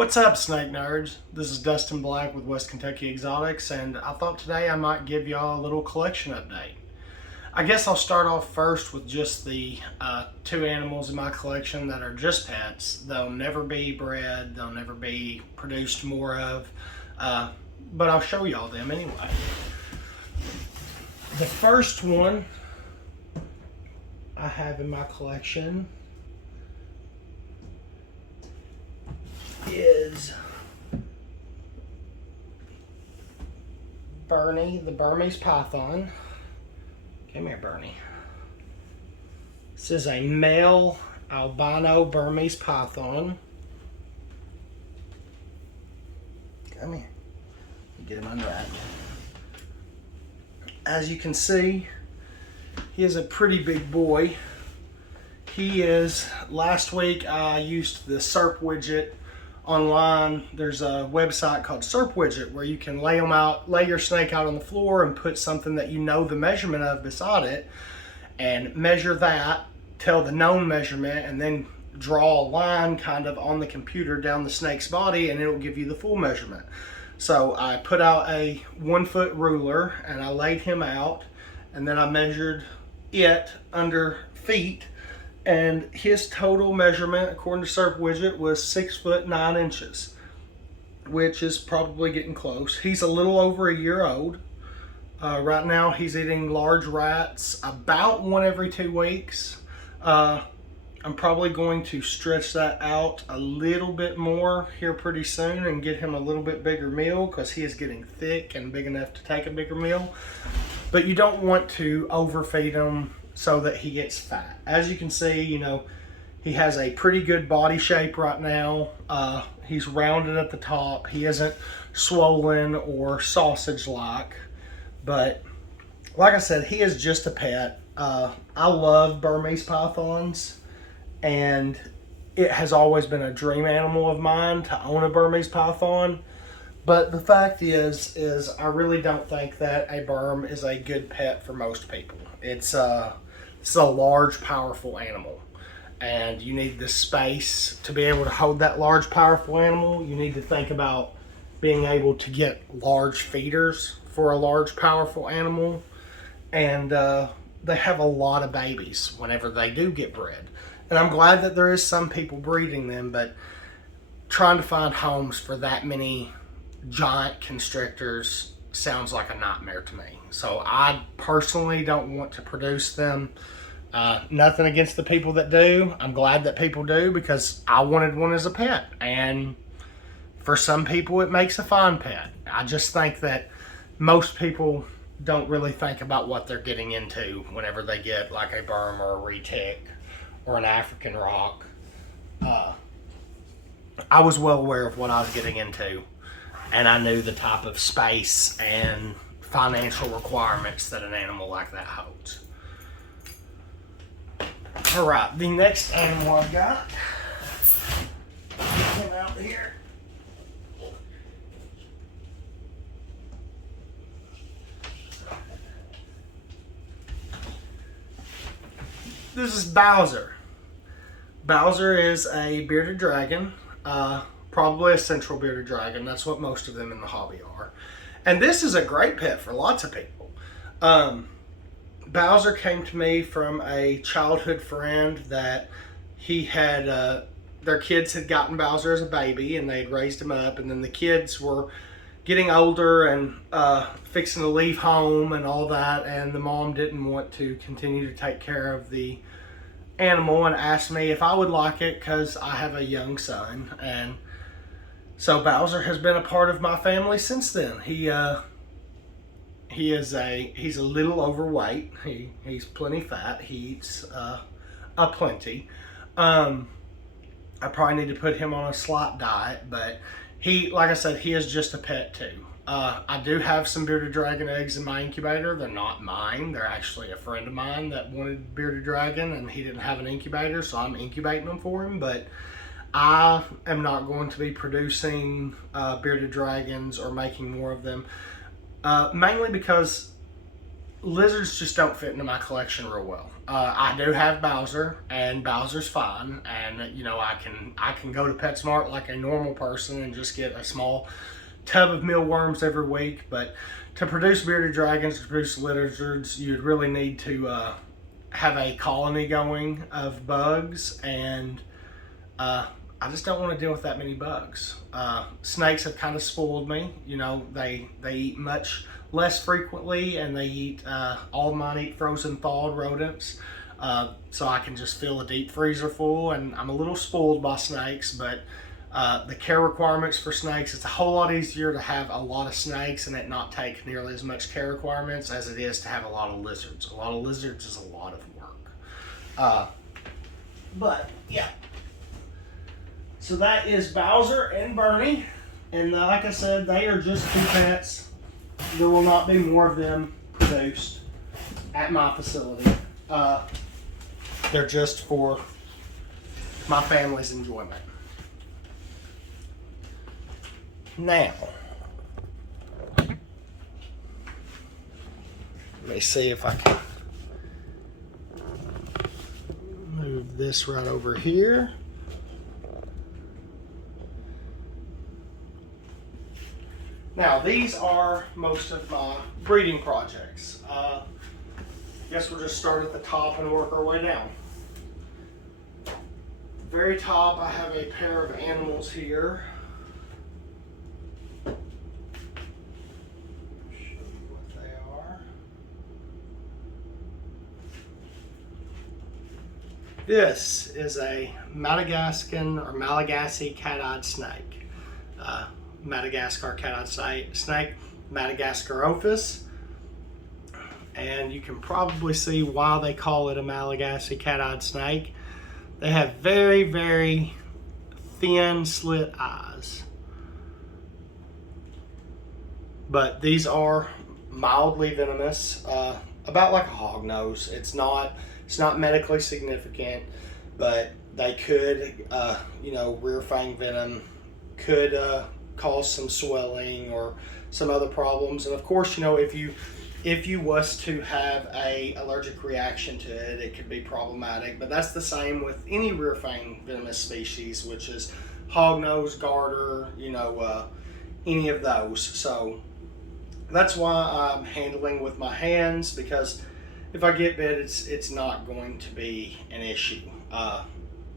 What's up, snake nerds? This is Dustin Black with West Kentucky Exotics, and I thought today I might give y'all a little collection update. I guess I'll start off first with just the two animals in my collection that are just pets. They'll never be bred, they'll never be produced more of, but I'll show y'all them anyway. The first one I have in my collection is Bernie, the Burmese python. Come here, Bernie. This is a male albino Burmese python. Come here. Get him unwrapped. As you can see, he is a pretty big boy. He is, last week I used the SERP widget online. There's a website called SERP Widget where you can lay your snake out on the floor and put something that you know the measurement of beside it and measure that, tell the known measurement, and then draw a line kind of on the computer down the snake's body and it'll give you the full measurement. So I put out a 1 foot ruler and I laid him out, and then I measured it under feet, and his total measurement according to SERP Widget was 6 foot 9 inches, which is probably getting close. He's a little over a year old. Right now he's eating large rats about one every 2 weeks. I'm probably going to stretch that out a little bit more here pretty soon and get him a little bit bigger meal because he is getting thick and big enough to take a bigger meal. But you don't want to overfeed him so that he gets fat. As you can see, he has a pretty good body shape right now. He's rounded at the top. He isn't swollen or sausage-like. But like I said, he is just a pet. I love Burmese pythons, and it has always been a dream animal of mine to own a Burmese python. But the fact is I really don't think that a Burm is a good pet for most people. It's a large, powerful animal, and you need the space to be able to hold that large, powerful animal. You need to think about being able to get large feeders for a large, powerful animal, and they have a lot of babies whenever they do get bred. And I'm glad that there is some people breeding them, but trying to find homes for that many giant constrictors sounds like a nightmare to me. So I personally don't want to produce them. Nothing against the people that do. I'm glad that people do because I wanted one as a pet. And for some people it makes a fine pet. I just think that most people don't really think about what they're getting into whenever they get like a Burm or a retic or an African rock. I was well aware of what I was getting into, and I knew the type of space and financial requirements that an animal like that holds. All right, the next animal I've got, get him out here. This is Bowser. Bowser is a bearded dragon. Probably a central bearded dragon. That's what most of them in the hobby are. And this is a great pet for lots of people. Bowser came to me from a childhood friend that he had, their kids had gotten Bowser as a baby and they'd raised him up, and then the kids were getting older and fixing to leave home and all that, and the mom didn't want to continue to take care of the animal and asked me if I would like it because I have a young son. And so Bowser has been a part of my family since then. He's a little overweight. He's plenty fat. He eats a plenty. I probably need to put him on a slight diet, but like I said, he is just a pet too. I do have some bearded dragon eggs in my incubator. They're not mine. They're actually a friend of mine that wanted bearded dragon, and he didn't have an incubator, so I'm incubating them for him. But I am not going to be producing bearded dragons or making more of them, mainly because lizards just don't fit into my collection real well. I do have Bowser, and Bowser's fine, and you know I can go to PetSmart like a normal person and just get a small tub of mealworms every week. But to produce bearded dragons, to produce lizards, you'd really need to have a colony going of bugs, and I just don't want to deal with that many bugs. Snakes have kind of spoiled me. You know, they eat much less frequently, and they eat, all of mine eat frozen thawed rodents. So I can just fill a deep freezer full, and I'm a little spoiled by snakes, but the care requirements for snakes, it's a whole lot easier to have a lot of snakes and it not take nearly as much care requirements as it is to have a lot of lizards. A lot of lizards is a lot of work. But yeah. So that is Bowser and Bernie. And like I said, they are just 2 pets. There will not be more of them produced at my facility. They're just for my family's enjoyment. Now, let me see if I can move this right over here. Now, these are most of my breeding projects. Guess we'll just start at the top and work our way down. Very top, I have a pair of animals here. Show you what they are. This is a Madagascan or Malagasy cat-eyed snake. Madagascar cat-eyed snake, Madagascarophis. And you can probably see why they call it a Malagasy cat-eyed snake. They have very, very thin slit eyes. But these are mildly venomous, about like a hognose. It's not medically significant, but they could, rear fang venom could cause some swelling or some other problems. And of course, if you was to have a allergic reaction to it, it could be problematic. But that's the same with any rear fang venomous species, which is hognose, garter, any of those. So that's why I'm handling with my hands, because if I get bit, it's not going to be an issue. I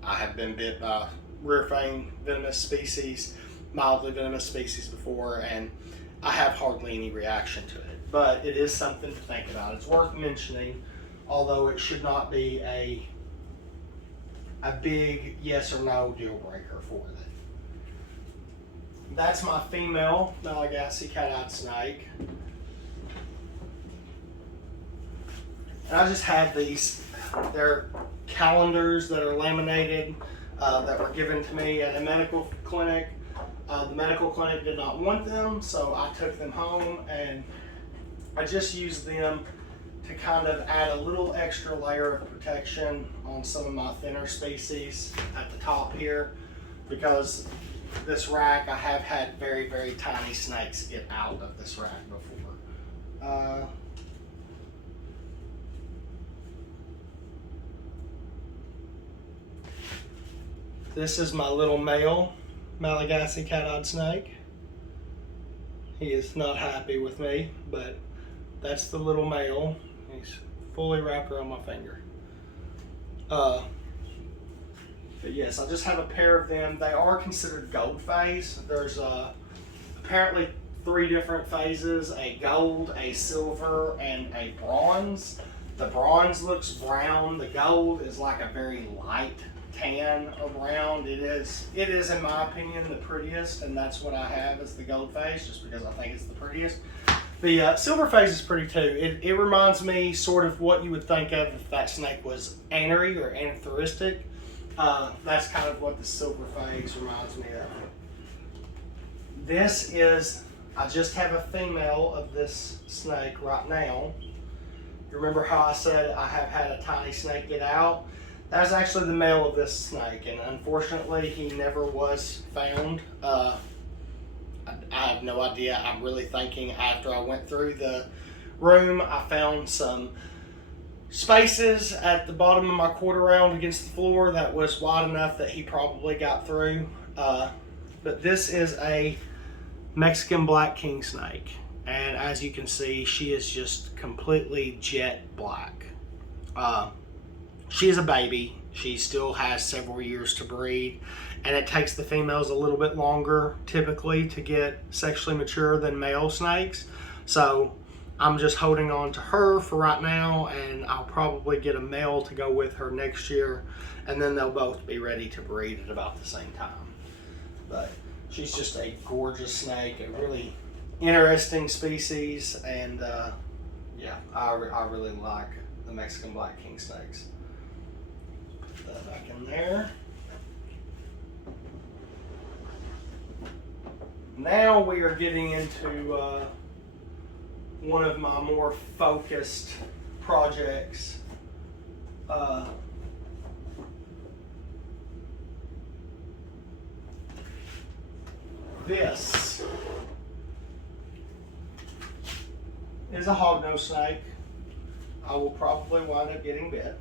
have been bit by rear fang venomous species, mildly venomous species before, and I have hardly any reaction to it. But it is something to think about. It's worth mentioning, although it should not be a big yes or no deal breaker for it. That's my female Malagasy cat-eyed snake. And I just have these. They're calendars that are laminated that were given to me at a medical clinic. The medical clinic did not want them, so I took them home and I just used them to kind of add a little extra layer of protection on some of my thinner species at the top here, because this rack, I have had very, very tiny snakes get out of this rack before. This is my little male Malagasy cat-eyed snake. He is not happy with me, but that's the little male. He's fully wrapped around my finger. But yes, I just have a pair of them. They are considered gold phase. There's apparently 3 different phases: a gold, a silver, and a bronze. The bronze looks brown. The gold is like a very light tan or brown. It is in my opinion the prettiest, and that's what I have as the gold phase, just because I think it's the prettiest. The silver phase is pretty too. It reminds me sort of what you would think of if that snake was anery or anathoristic. That's kind of what the silver phase reminds me of. This is, I just have a female of this snake right now. Remember how I said I have had a tiny snake get out? That's actually the male of this snake, and unfortunately he never was found. I have no idea. I'm really thinking after I went through the room, I found some spaces at the bottom of my quarter round against the floor that was wide enough that he probably got through. But this is a Mexican black king snake, and as you can see, she is just completely jet black. She is a baby. She still has several years to breed, and it takes the females a little bit longer typically to get sexually mature than male snakes. So I'm just holding on to her for right now, and I'll probably get a male to go with her next year, and then they'll both be ready to breed at about the same time. But she's just a gorgeous snake, a really interesting species, and yeah, I really like the Mexican black king snakes. Put that back in there. Now we are getting into one of my more focused projects. This is a hognose snake. I will probably wind up getting bit.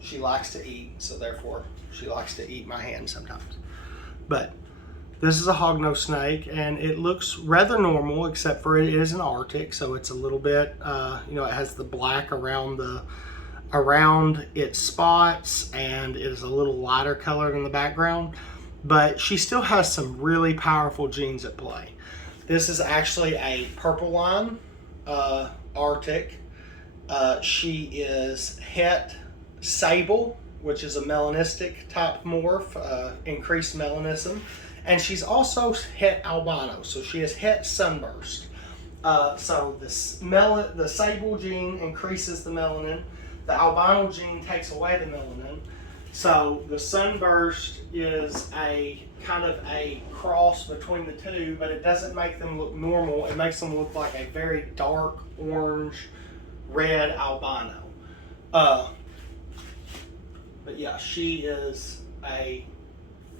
She likes to eat, so therefore she likes to eat my hand sometimes. But this is a hognose snake, and it looks rather normal, except for it is an Arctic, so it's a little bit, it has the black around its spots, and it is a little lighter colored in the background. But she still has some really powerful genes at play. This is actually a purple line Arctic. She is het sable, which is a melanistic type morph, increased melanism. And she's also het albino, so she is het sunburst. So the sable gene increases the melanin. The albino gene takes away the melanin. So the sunburst is a kind of a cross between the two, but it doesn't make them look normal. It makes them look like a very dark orange, red albino. But yeah, she is a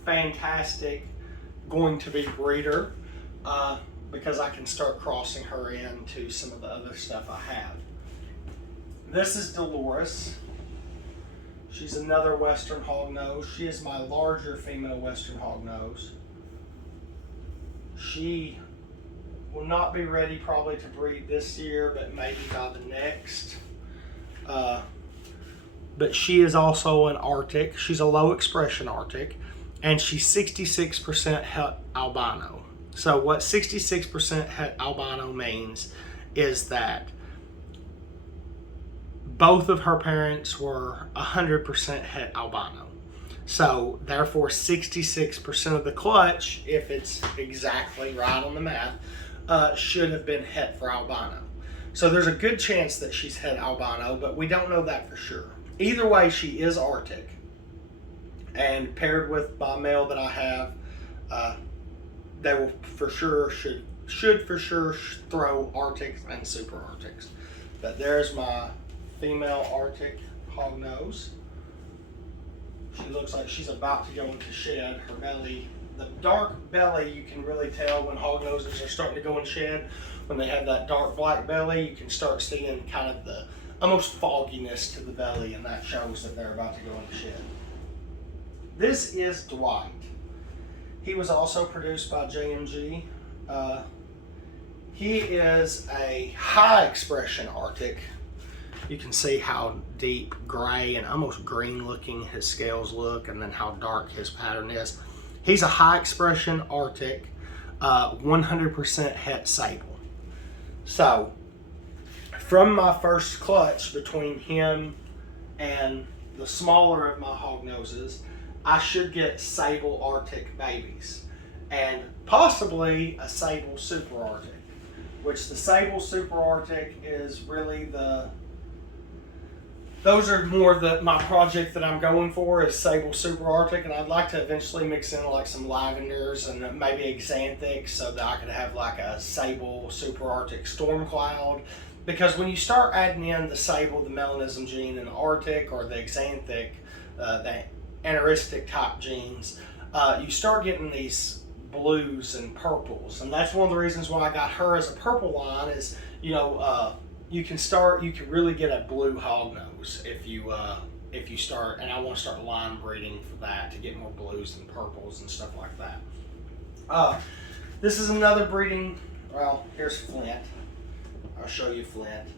fantastic going to be breeder, because I can start crossing her into some of the other stuff I have. This is Dolores. She's another Western hognose. She is my larger female Western hognose. She will not be ready probably to breed this year, but maybe by the next. But she is also an Arctic. She's a low expression Arctic, and she's 66% het albino. So what 66% het albino means is that both of her parents were 100% het albino. So therefore 66% of the clutch, if it's exactly right on the math, should have been het for albino. So there's a good chance that she's het albino, but we don't know that for sure. Either way, she is Arctic. And paired with my male that I have, they will for sure should for sure throw Arctics and super Arctics. But there's my female Arctic hognose. She looks like she's about to go into shed. Her belly, the dark belly, you can really tell when hognoses are starting to go in shed. When they have that dark black belly, you can start seeing kind of the almost fogginess to the belly, and that shows that they're about to go into shed. This is Dwight. He was also produced by JMG. He is a high expression Arctic. You can see how deep gray and almost green looking his scales look, and then how dark his pattern is. He's a high expression Arctic, 100% het sable. So from my first clutch between him and the smaller of my hognoses, I should get sable Arctic babies, and possibly a sable super Arctic, which the sable super Arctic is really those are more my project that I'm going for is sable super Arctic, and I'd like to eventually mix in like some lavenders and maybe xanthics so that I could have like a sable super Arctic storm cloud. Because when you start adding in the sable, the melanism gene, and the Arctic or the xanthic, the aneristic type genes, you start getting these blues and purples, and that's one of the reasons why I got her as a purple line. Is you can really get a blue hog nose if you start, and I want to start line breeding for that to get more blues and purples and stuff like that. This is another breeding. Well, here's Flint. I'll show you Flint.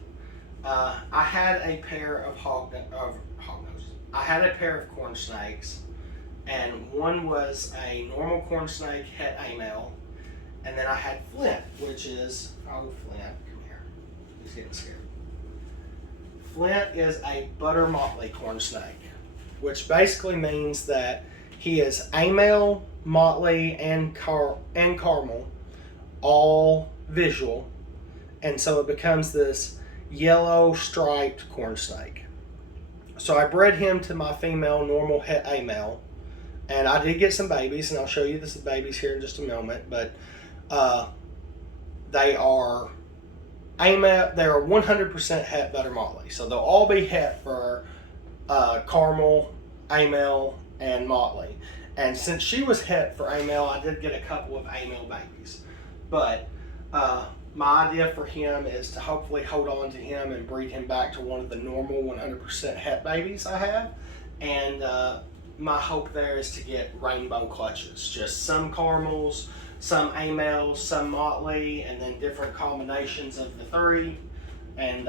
I had a pair of hog noses. I had a pair of corn snakes, and one was a normal corn snake het A-male, and then I had Flint, which is, oh, Flint, come here. He's getting scared. Flint is a butter motley corn snake, which basically means that he is A-male, motley, and caramel, all visual, and so it becomes this yellow striped corn snake. So I bred him to my female normal het A-male, and I did get some babies, and I'll show you the babies here in just a moment, but they are A-male, they are 100% het butter motley. So they'll all be het for caramel, A-male, and motley. And since she was het for A-male, I did get a couple of A-male babies. But my idea for him is to hopefully hold on to him and breed him back to one of the normal 100% het babies I have. And my hope there is to get rainbow clutches, just some caramels, some A-males, some motley, and then different combinations of the three. And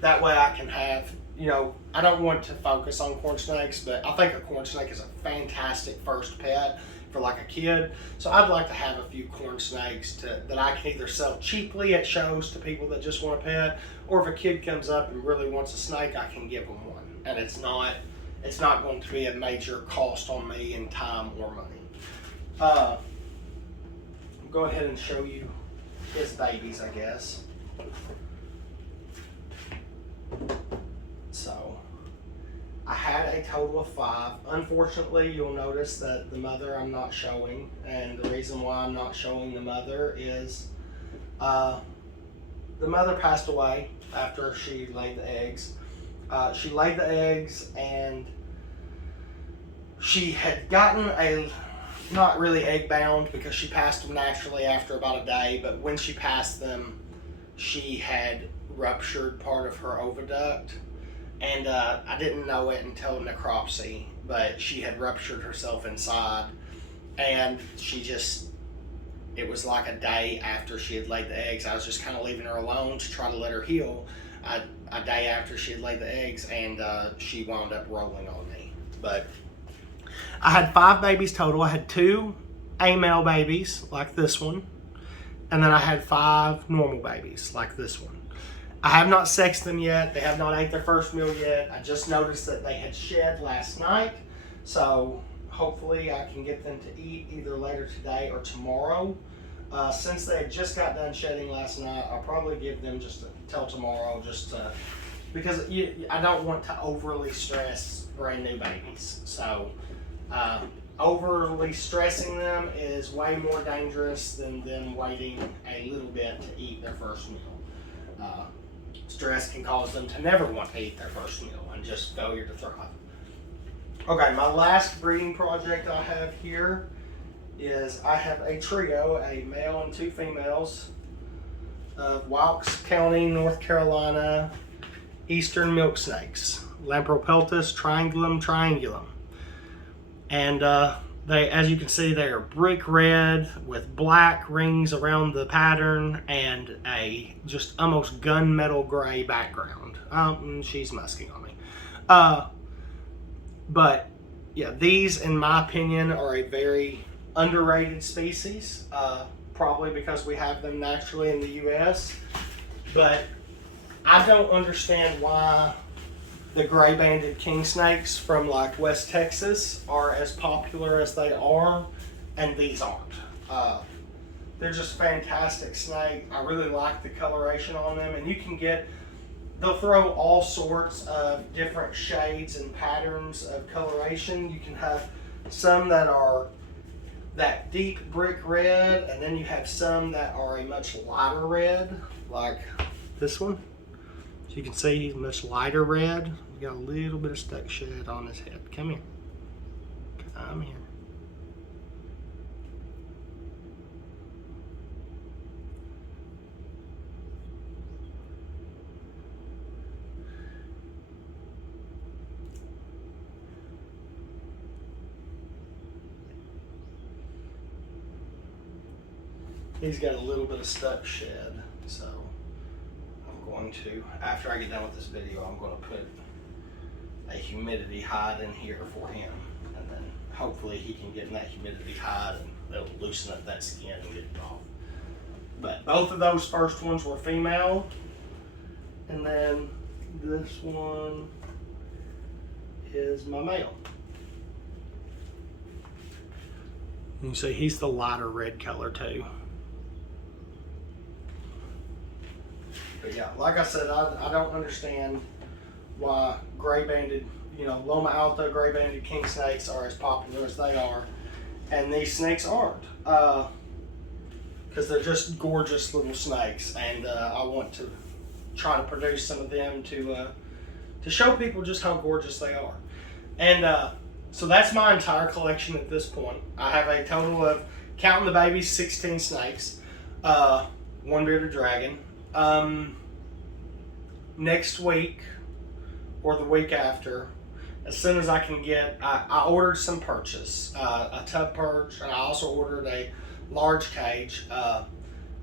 that way I can have, I don't want to focus on corn snakes, but I think a corn snake is a fantastic first pet for like a kid. So I'd like to have a few corn snakes that I can either sell cheaply at shows to people that just want a pet, or if a kid comes up and really wants a snake, I can give them one. And it's not going to be a major cost on me in time or money. I'll go ahead and show you his babies, I guess. So I had a total of 5. Unfortunately, you'll notice that the mother I'm not showing, and the reason why I'm not showing the mother is the mother passed away after she laid the eggs. She laid the eggs, and she had gotten not really egg bound because she passed them naturally after about a day, but when she passed them, she had ruptured part of her oviduct. And I didn't know it until necropsy, but she had ruptured herself inside, and it was like a day after she had laid the eggs. I was just kind of leaving her alone to try to let her heal. A day after she had laid the eggs, and she wound up rolling on me. But I had 5 babies total. I had 2 A-male babies, like this one, and then I had 5 normal babies, like this one. I have not sexed them yet. They have not ate their first meal yet. I just noticed that they had shed last night, so hopefully I can get them to eat either later today or tomorrow. Since they had just got done shedding last night, I'll probably give them just till tomorrow, because I don't want to overly stress brand new babies. So overly stressing them is way more dangerous than them waiting a little bit to eat their first meal. Stress can cause them to never want to eat their first meal and just failure to thrive. Okay, my last breeding project I have here is I have a trio, a male and 2 females, of Wilkes County, North Carolina, eastern milk snakes, Lampropeltis triangulum. And they, as you can see, they are brick red with black rings around the pattern and a just almost gunmetal gray background. She's musking on me. But yeah, these, in my opinion, are a very underrated species, probably because we have them naturally in the U.S. But I don't understand why the gray-banded king snakes from like West Texas are as popular as they are, and these aren't. They're just fantastic snake. I really like the coloration on them, and they'll throw all sorts of different shades and patterns of coloration. You can have some that are that deep brick red, and then you have some that are a much lighter red, like this one. So you can see he's much lighter red. We got a little bit of stuck shed on his head. Come here. Come here. He's got a little bit of stuck shed, so I'm going to, after I get done with this video, I'm going to put a humidity hide in here for him, and then hopefully he can get in that humidity hide and it'll loosen up that skin and get it off. But both of those first ones were female, and then this one is my male. You can see he's the lighter red color too. But yeah, like I said, I don't understand why gray banded, Loma Alta gray banded king snakes are as popular as they are, and these snakes aren't. Because they're just gorgeous little snakes, and I want to try to produce some of them to show people just how gorgeous they are. And so that's my entire collection at this point. I have a total of, counting the babies, 16 snakes, one bearded dragon. Next week or the week after, as soon as I can get, I ordered some perches, a tub perch, and I also ordered a large cage.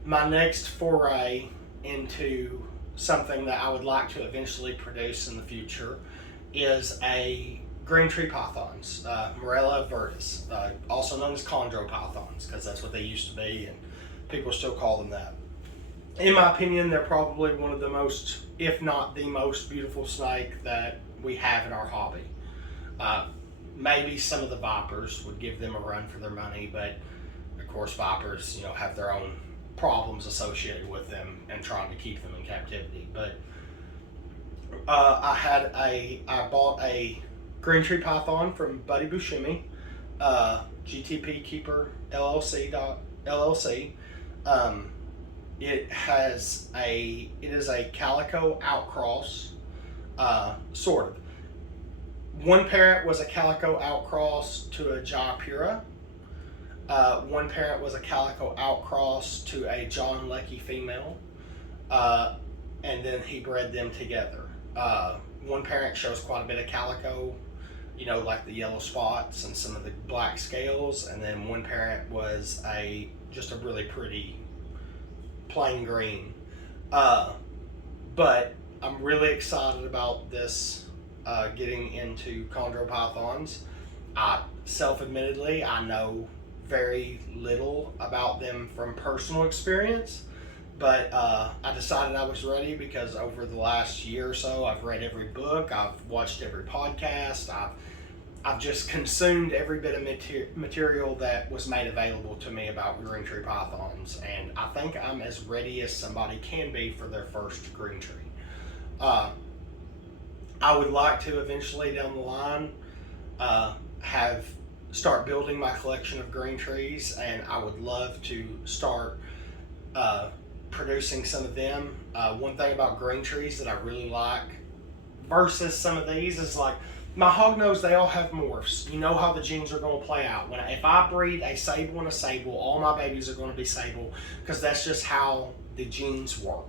My next foray into something that I would like to eventually produce in the future is a green tree pythons, Morella viridis, also known as chondro pythons, because that's what they used to be, and people still call them that. In my opinion, they're probably one of the most, if not the most beautiful snake that we have in our hobby. Maybe some of the vipers would give them a run for their money, but of course vipers, have their own problems associated with them and trying to keep them in captivity. But I bought a green tree python from Buddy Buscemi, GTP Keeper LLC. It is a calico outcross, sort of. One parent was a calico outcross to a Jayapura. One parent was a calico outcross to a John Leckie female, and then he bred them together. One parent shows quite a bit of calico, like the yellow spots and some of the black scales, and then one parent was just a really pretty plain green. But I'm really excited about this, getting into chondro pythons. Self-admittedly, I know very little about them from personal experience, but I decided I was ready because over the last year or so, I've read every book, I've watched every podcast, I've just consumed every bit of material that was made available to me about green tree pythons, and I think I'm as ready as somebody can be for their first green tree. I would like to eventually down the line start building my collection of green trees, and I would love to start producing some of them. One thing about green trees that I really like versus some of these is, like, my hognose, they all have morphs. You know how the genes are going to play out. If I breed a sable and a sable, all my babies are going to be sable, because that's just how the genes work.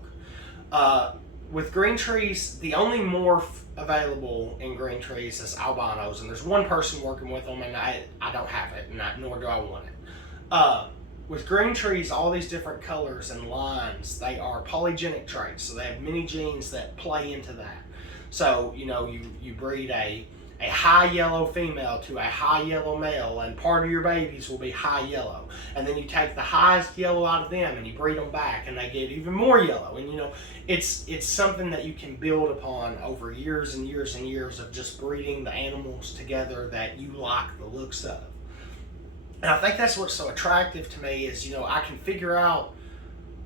With green trees, the only morph available in green trees is albinos, and there's one person working with them, and I don't have it, nor do I want it. With green trees, all these different colors and lines, they are polygenic traits, so they have many genes that play into that. So, you breed a high yellow female to a high yellow male, and part of your babies will be high yellow. And then you take the highest yellow out of them and you breed them back, and they get even more yellow. And it's something that you can build upon over years and years and years of just breeding the animals together that you like the looks of. And I think that's what's so attractive to me is, I can figure out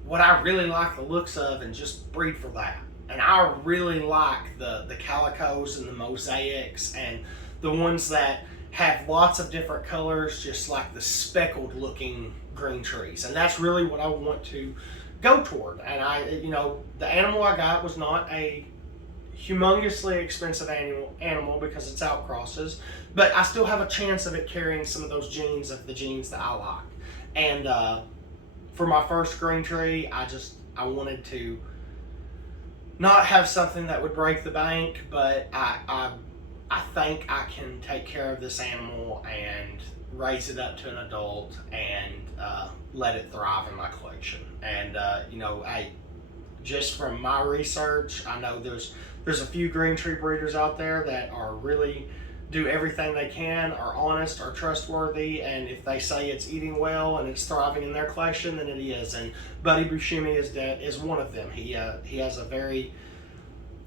what I really like the looks of and just breed for that. And I really like the calicos and the mosaics and the ones that have lots of different colors, just like the speckled looking green trees. And that's really what I want to go toward. And the animal I got was not a humongously expensive animal because it's outcrosses, but I still have a chance of it carrying some of those genes of the genes that I like. And for my first green tree, I wanted to not have something that would break the bank, but I I think I can take care of this animal and raise it up to an adult and let it thrive in my collection. And just from my research, I know there's a few green tree breeders out there that are really do everything they can, are honest, are trustworthy, and if they say it's eating well and it's thriving in their collection, then it is. And Buddy Buscemi is one of them. He has a very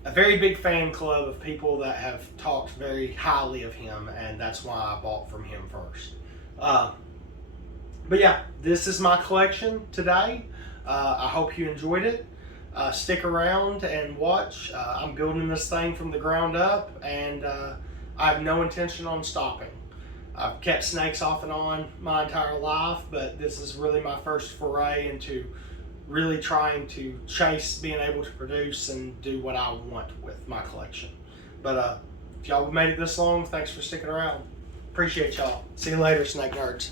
big fan club of people that have talked very highly of him, and that's why I bought from him first. But yeah, this is my collection today. I hope you enjoyed it. Stick around and watch. I'm building this thing from the ground up, and I have no intention on stopping. I've kept snakes off and on my entire life, but this is really my first foray into really trying to chase being able to produce and do what I want with my collection. But if y'all made it this long, thanks for sticking around. Appreciate y'all. See you later, snake nerds.